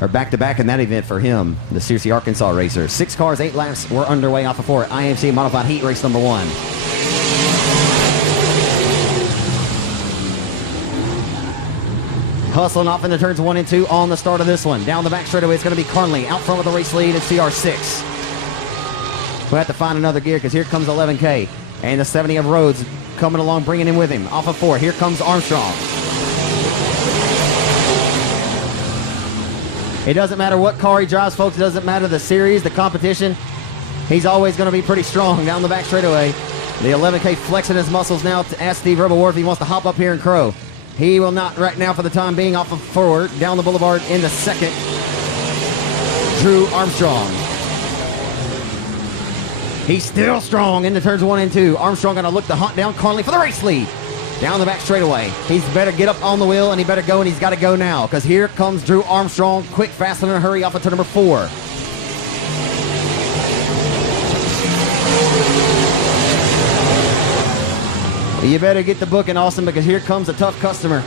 or back-to-back in that event for him, the Searcy, Arkansas racer. 6 cars, 8 laps were underway off of 4 at IMC Modified Heat Race number 1. Hustling off into turns 1 and 2 on the start of this one. Down the back straightaway, it's going to be Carnley out front with the race lead in CR6. We'll have to find another gear because here comes 11K. And the 70 of Rhodes coming along, bringing him with him. Off of 4, here comes Armstrong. It doesn't matter what car he drives, folks. It doesn't matter the series, the competition. He's always going to be pretty strong down the back straightaway. The 11K flexing his muscles now to ask Steve Rebel Ward if he wants to hop up here and crow. He will not right now for the time being. Off of forward, down the boulevard in the second. Drew Armstrong. He's still strong into turns 1 and 2. Armstrong going to look to hunt down Carnley for the race lead. Down the back straightaway. He's better get up on the wheel, and he better go, and he's got to go now, because here comes Drew Armstrong, quick, fast, and in a hurry off of turn number 4. You better get the booking, Austin, because here comes a tough customer.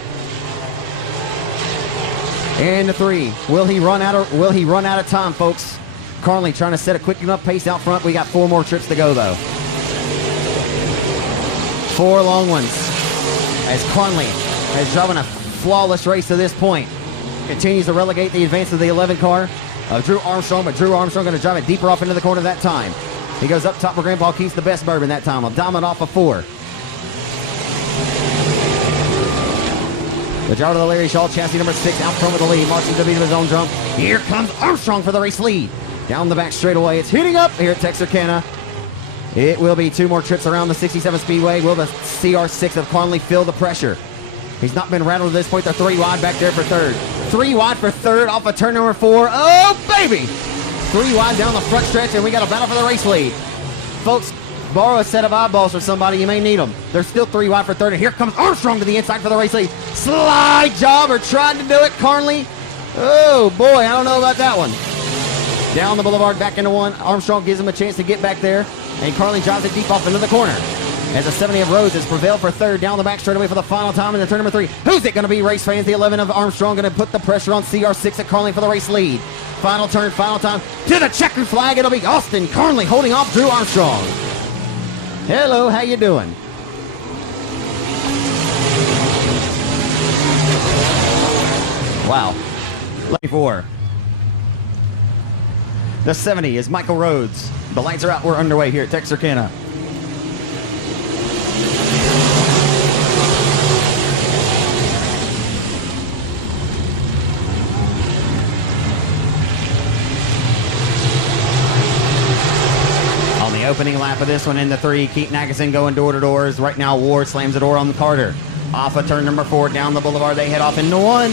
And the 3. Will he run out of time, folks? Carnley trying to set a quick enough pace out front. We got 4 more trips to go, though. 4 long ones. As Carnley has driven a flawless race to this point. Continues to relegate the advance of the 11 car of Drew Armstrong, but Drew Armstrong going to drive it deeper off into the corner that time. He goes up top for Grandpa Keith's the best bourbon that time. A diamond off of 4. The driver of the Larry Shaw chassis number 6 out front with the lead. Marching to the beat of his own drum. Here comes Armstrong for the race lead. Down the back straightaway. It's heating up here at Texarkana. It will be 2 more trips around the 67 Speedway. Will the CR6 of Carnley feel the pressure? He's not been rattled at this point. They're 3 wide back there for 3rd. 3 wide for 3rd off of turn number 4. Oh, baby! 3 wide down the front stretch, and we got a battle for the race lead. Folks, borrow a set of eyeballs from somebody. You may need them. They're still 3 wide for 3rd, and here comes Armstrong to the inside for the race lead. Slide jobber trying to do it. Carnley. Oh, boy, I don't know about that one. Down the boulevard, back into 1. Armstrong gives him a chance to get back there, and Carnley drives it deep off into the corner. As the 70 of Rhodes has prevailed for 3rd, down the back straightaway for the final time in the turn number 3. Who's it going to be, race fans? The 11 of Armstrong going to put the pressure on CR6 at Carnley for the race lead. Final turn, final time. To the checkered flag, it'll be Austin Carnley holding off Drew Armstrong. Hello, how you doing? Wow. 4. The 70 is Michael Rhodes. The lights are out. We're underway here at Texarkana. On the opening lap of this one in the 3, Keaton Atkinson going door to doors. Right now, Ward slams the door on Carter. Off of turn number 4, down the boulevard, they head off into 1.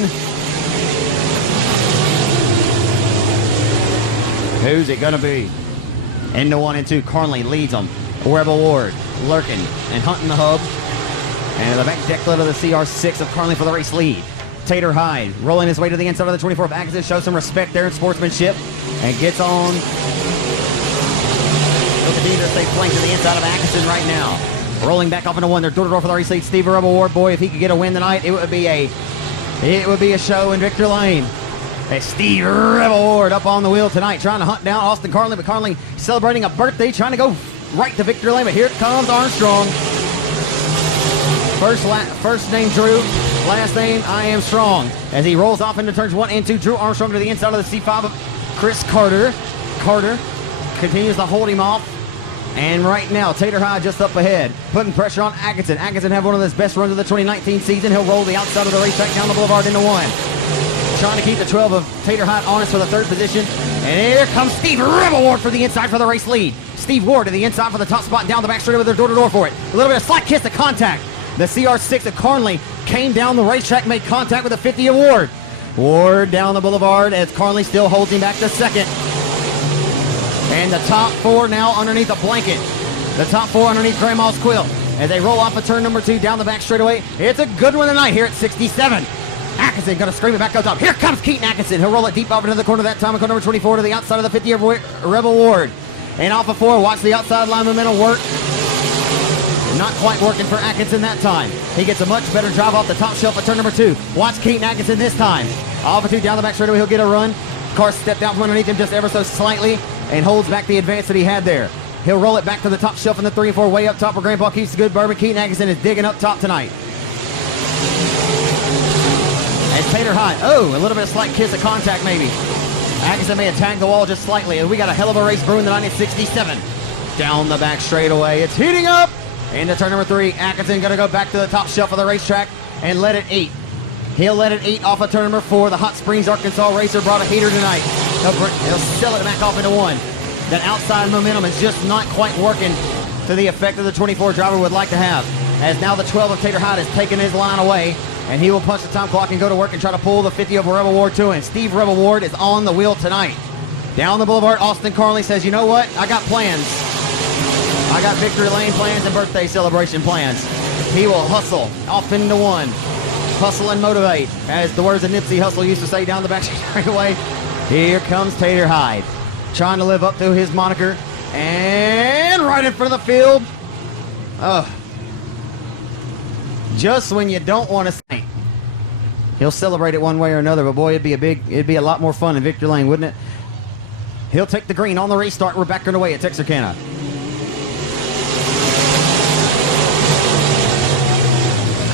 Who's it going to be? Into 1 and 2, Carnley leads them. Rebel Ward lurking and hunting the hub. And the back decklet of the CR6 of Carnley for the race lead. Tater Hyde rolling his way to the inside of the 24th. Atkinson shows some respect there in sportsmanship and gets on. Look at these, they flank to the inside of Atkinson right now. Rolling back off into 1. They're door to door for the race lead. Steve Rebel Ward, boy, if he could get a win tonight, it would be a show in Victor Lane. As Steve Rebel Ward up on the wheel tonight, trying to hunt down Austin Carnley, but Carnley celebrating a birthday, trying to go right to Victor Lane. But here comes Armstrong. First name Drew, last name I Am Strong. As he rolls off into turns 1 and 2, Drew Armstrong to the inside of the C5 of Chris Carter. Carter continues to hold him off. And right now, Tater Hyde just up ahead, putting pressure on Atkinson. Atkinson had one of his best runs of the 2019 season. He'll roll the outside of the racetrack down the boulevard into 1. Trying to keep the 12 of Tater Hyde honest for the 3rd position. And here comes Steve Rebel Ward for the inside for the race lead. Steve Ward to the inside for the top spot, down the back straight with their door-to-door for it. A little bit of slight kiss of contact. The CR6 of Carnley came down the racetrack, made contact with the 50 of Ward. Ward down the boulevard as Carnley still holds him back to 2nd. And the top 4 now underneath a blanket. The top 4 underneath Grandma's quilt. As they roll off of turn number 2 down the back straightaway. It's a good one tonight here at 67. Atkinson going to scream it back up top. Here comes Keaton Atkinson. He'll roll it deep off into the corner that time. Number 24 to the outside of the 50 of Rebel Ward. And off of 4, watch the outside line momentum work. Not quite working for Atkinson that time. He gets a much better drive off the top shelf at turn number 2. Watch Keaton Atkinson this time. Off of 2 down the back straightaway, he'll get a run. Car stepped out from underneath him just ever so slightly and holds back the advance that he had there. He'll roll it back to the top shelf in the 3 and 4, way up top where Grandpa keeps the good bourbon. Keaton Atkinson is digging up top tonight. And Tater High, a little bit of slight kiss of contact maybe. Atkinson may have tagged the wall just slightly, and we got a hell of a race brewing the 1967. Down the back straightaway, it's heating up. Into turn number 3, Atkinson gonna go back to the top shelf of the racetrack and let it eat. He'll let it eat off of turn number 4. The Hot Springs, Arkansas racer brought a heater tonight. He'll sell it back off into 1. That outside momentum is just not quite working to the effect that the 24 driver would like to have. As now the 12 of Tater Hyde has taken his line away, and he will punch the time clock and go to work and try to pull the 50 of Rebel Ward to him. Steve Rebel Ward is on the wheel tonight. Down the boulevard, Austin Carnley says, you know what? I got plans. I got victory lane plans and birthday celebration plans. He will hustle off into 1. Hustle and motivate, as the words of Nipsey Hussle used to say down the back straightaway. Here comes Tater Hyde, trying to live up to his moniker, and right in front of the field. Just when you don't want to say. He'll celebrate it one way or another, but boy, it'd be a lot more fun in Victory Lane, wouldn't it? He'll take the green on the restart. We're back underway at Texarkana.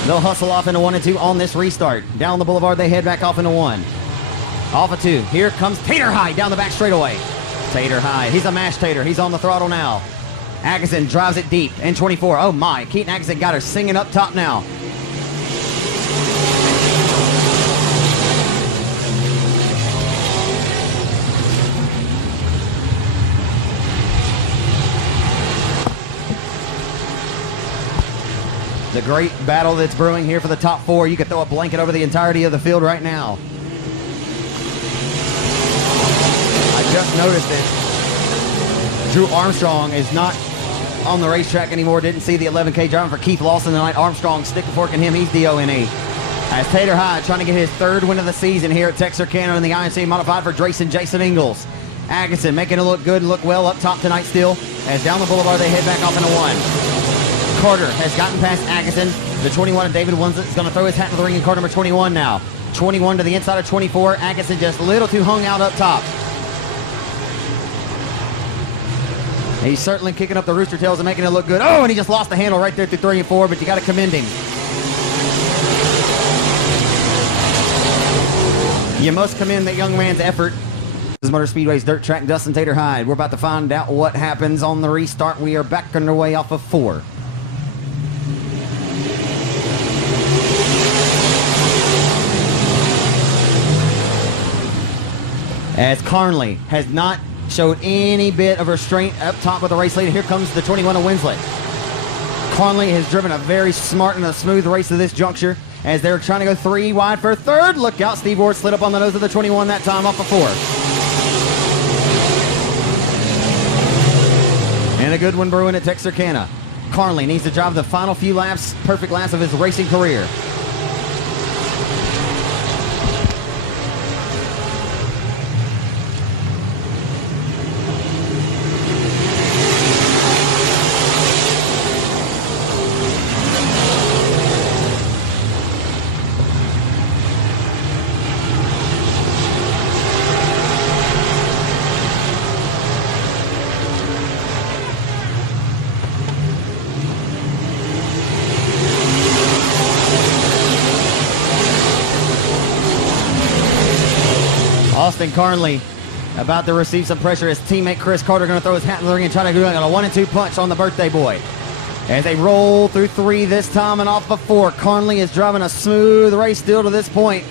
They'll hustle off into 1 and 2 on this restart. Down the boulevard, they head back off into 1. Off of 2. Here comes Tater Hyde down the back straightaway. Tater Hyde. He's a mashed tater. He's on the throttle now. Atkinson drives it deep in 24. Oh my. Keaton Atkinson got her singing up top now. The great battle that's brewing here for the top 4. You could throw a blanket over the entirety of the field right now. I just noticed that Drew Armstrong is not on the racetrack anymore. Didn't see the 11K driving for Keith Lawson tonight. Armstrong stick a fork in him. He's DONE. As Tater Hyde trying to get his 3rd win of the season here at Texarkana in the IMC modified for Drayson Jason Ingalls. Atkinson making it look good and look well up top tonight still. As down the boulevard they head back off into 1. Carter has gotten past Atkinson. The 21 of David Winslet is going to throw his hat to the ring in car number 21 now. 21 to the inside of 24. Atkinson just a little too hung out up top. He's certainly kicking up the rooster tails and making it look good. Oh, and he just lost the handle right there through 3 and 4, but you got to commend him. You must commend that young man's effort. This is Motor Speedway's dirt track. Dustin Tater Hyde. We're about to find out what happens on the restart. We are back underway off of 4. As Carnley has not showed any bit of restraint up top with the race leader. Here comes the 21 of Winslet. Carnley has driven a very smart and a smooth race to this juncture as they're trying to go 3 wide for 3rd. Look out, Steve Ward slid up on the nose of the 21 that time off of 4. And a good one brewing at Texarkana. Carnley needs to drive the final few laps, perfect laps of his racing career. Austin Carnley about to receive some pressure. His teammate Chris Carter going to throw his hat in the ring and try to do a 1 and 2 punch on the birthday boy. As they roll through 3 this time and off of 4. Carnley is driving a smooth race still to this point.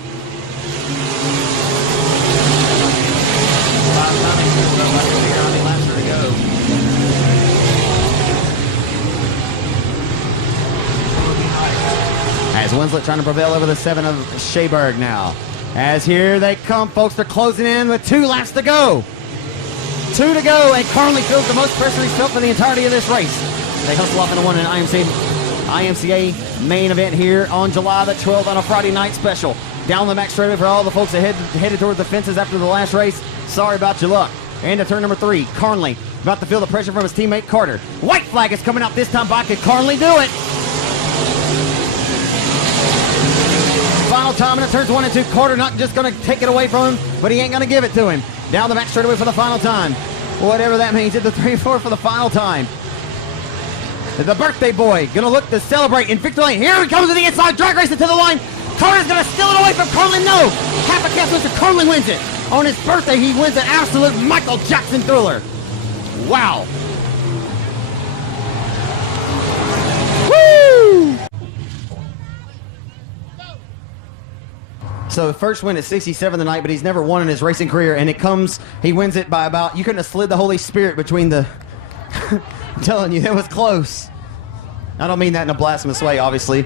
As Winslet trying to prevail over the 7 of Sheaberg now. As here they come, folks. They're closing in with 2 laps to go. 2 to go, and Carnley feels the most pressure he's felt for the entirety of this race. They hustle off into 1 in an IMCA main event here on July the 12th on a Friday night special. Down the back straightaway for all the folks that headed toward the fences after the last race. Sorry about your luck. Into turn number 3, Carnley about to feel the pressure from his teammate Carter. White flag is coming out this time by. Can Carnley do it? final time into turns 1 and 2. Carter not just going to take it away from him, but he ain't going to give it to him. Down the back straightaway for the final time. Whatever that means, at the 3-4 for the final time. The birthday boy going to look to celebrate in victory lane. Here he comes to the inside, drag racing to the line. Carter's going to steal it away from Carnley. No! Half a cast wins to Carnley wins it. On his birthday, he wins an absolute Michael Jackson thriller. Wow. Woo! So the first win at 67 tonight, but he's never won in his racing career, and he wins it by about, you couldn't have slid the Holy Spirit between the, I'm telling you, that was close. I don't mean that in a blasphemous way, obviously.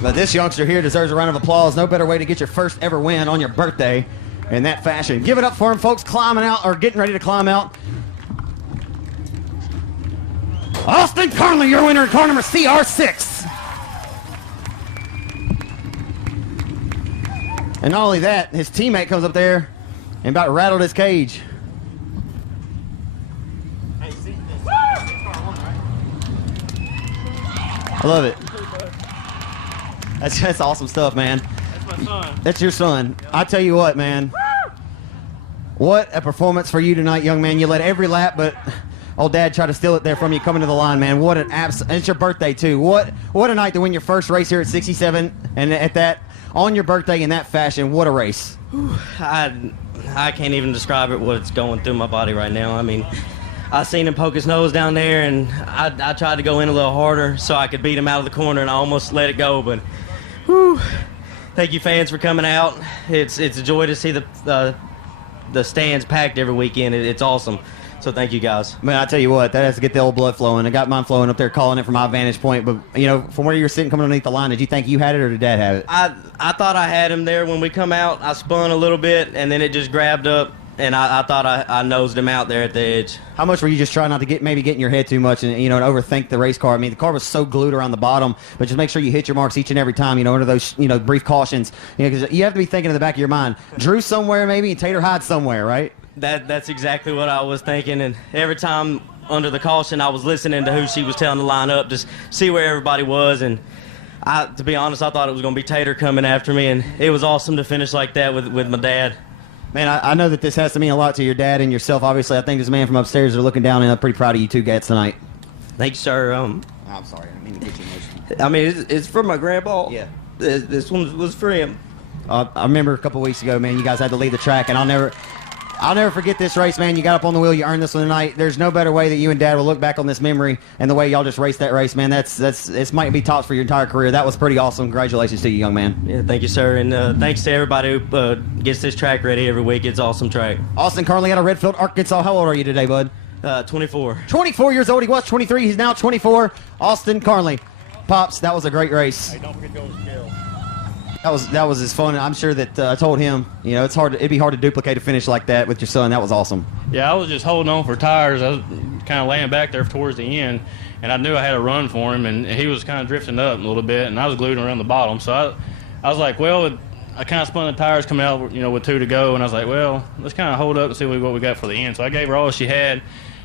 But this youngster here deserves a round of applause. No better way to get your first ever win on your birthday in that fashion. Give it up for him, folks, climbing out, or getting ready to climb out. Austin Carnley, your winner in car number CR6. And not only that, his teammate comes up there and about rattled his cage. I love it. That's awesome stuff, man. That's my son. That's your son. Yep. I tell you what, man. What a performance for you tonight, young man. You led every lap, but old Dad tried to steal it there from you coming to the line, man. What an it's your birthday, too. What a night to win your first race here at 67, and at that, on your birthday in that fashion. What a race. I can't even describe it, what's going through my body right now. I mean, I seen him poke his nose down there, and I tried to go in a little harder so I could beat him out of the corner, and I almost let it go, but whew. Thank you, fans, for coming out. It's a joy to see the stands packed every weekend. It's awesome. So thank you, guys. Man, I tell you what, that has to get the old blood flowing. I got mine flowing up there, calling it from my vantage point. But, you know, from where you were sitting coming underneath the line, did you think you had it or did Dad have it? I thought I had him there when we come out. I spun a little bit, and then it just grabbed up, and I thought I nosed him out there at the edge. How much were you just trying not to get in your head too much and, you know, and overthink the race car? I mean, the car was so glued around the bottom, but just make sure you hit your marks each and every time, you know, under those, you know, brief cautions. You know, because you have to be thinking in the back of your mind, Drew somewhere maybe and Tater hides somewhere, right? That's exactly what I was thinking, and every time under the caution I was listening to who she was telling to line up, just see where everybody was, and to be honest, I thought it was going to be Tater coming after me, and it was awesome to finish like that with my dad. Man, I know that this has to mean a lot to your dad and yourself. Obviously, I think this man from upstairs are looking down, and I'm pretty proud of you two guys tonight. Thank you, sir. I'm sorry, I didn't mean to get you emotional. I mean, it's for my grandpa. Yeah. This one was for him. I remember a couple weeks ago, man, you guys had to leave the track, and I'll never forget this race, man. You got up on the wheel, you earned this one tonight. There's no better way that you and Dad will look back on this memory and the way y'all just raced that race, man. It might be tops for your entire career. That was pretty awesome. Congratulations to you, young man. Yeah, thank you, sir, and thanks to everybody who gets this track ready every week. It's an awesome track. Austin Carnley out of Redfield, Arkansas. How old are you today, bud? 24. 24 years old. He was 23. He's now 24. Austin Carnley. Pops, that was a great race. Hey, don't forget to go to scale. That was as fun. I'm sure that I told him, you know, it'd be hard to duplicate a finish like that with your son. That was awesome. Yeah, I was just holding on for tires. I was kind of laying back there towards the end, and I knew I had a run for him, and he was kind of drifting up a little bit, and I was glued around the bottom. So I was like, well, I kind of spun the tires coming out, you know, with 2 to go, and I was like, well, let's kind of hold up and see what we got for the end. So I gave her all she had.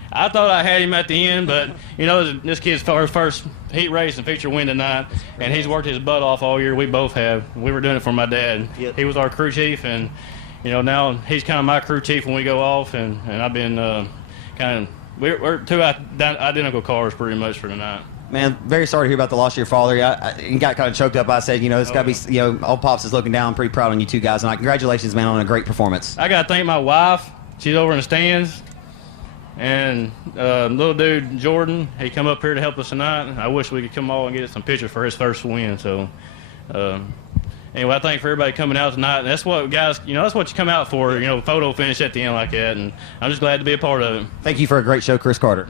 I thought I had him at the end, but, you know, this kid's first heat race and feature win tonight, and he's worked his butt off all year. We both have. We were doing it for my dad. Yep. He was our crew chief, and, you know, now he's kind of my crew chief when we go off, and I've been we're two identical cars pretty much for tonight. Man, very sorry to hear about the loss of your father. I got kind of choked up. I said, you know, it's got to be, you know, old Pops is looking down. I'm pretty proud on you two guys, and congratulations, man, on a great performance. I got to thank my wife. She's over in the stands. And little dude Jordan, he come up here to help us tonight. I wish we could come all and get some pictures for his first win. So anyway, I thank for everybody coming out tonight. And that's what guys, you know, that's what you come out for. You know, photo finish at the end like that. And I'm just glad to be a part of it. Thank you for a great show, Chris Carter.